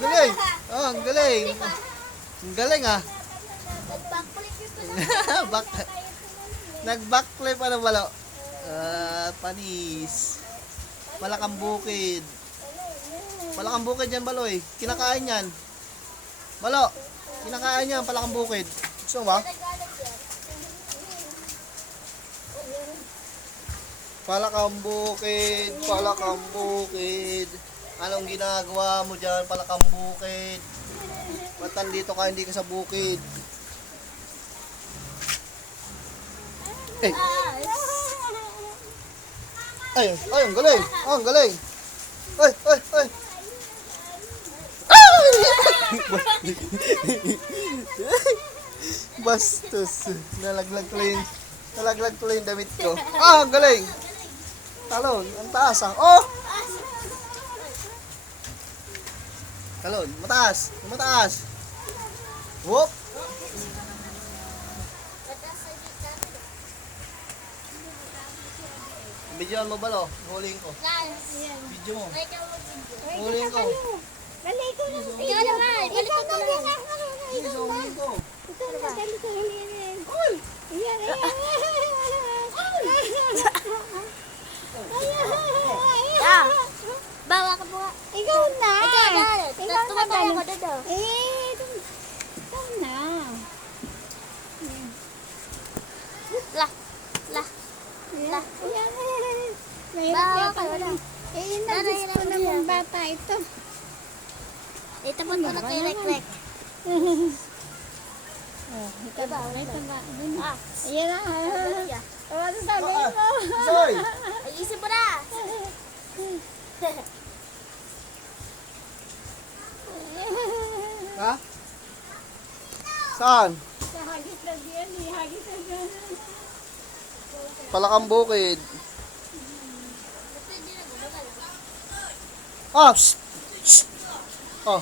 galing. Oh, ang galing. Ang galing ah. Back, nag-backflip ano balo? Panis. Palakang bukid. Palakang bukid yan balo eh. Kinakain yan. Balo. Kinakain yan palakang bukid. Gusto mo ba? Palakang bukid. Palakang bukid. Anong ginagawa mo dyan? Palakang bukid. Ba't nandito ka hindi ka sa bukid? Eh. Ay, ay, ang galing. Oh, ang galing. Ay, ay, ay. Ay! Bastos. Nalaglag tuloy yung damit ko. Ah, ang galing. Talon, ang taas ah. Oh! Talon, mataas. Mataas. Whoop! Videoan mo ba lo? Huling ko. Video mo. Huling ko. Dali ko na. Ikaw naman. Ikaw na. Huling ko. Ikaw na. Dali ko. Uy! Ayan. Ah. Bawa ka po. Ikaw na. Ikaw na. Tumatay ako dito. Ikaw na. Lah. Lah. Ayan. Mahirap Bawa kaya ka pala. na. Nabis ko naman bata ito. Ito po na kay Rek. Ito ba? Ito ba? Ah. Ayan na. Ano sabihin mo? Soy! Ay, isip mo na. Ha? Saan? Sa hagis na diyan. Hagis na diyan. Palakang bukid. Ah! Shh! Shh! Oh.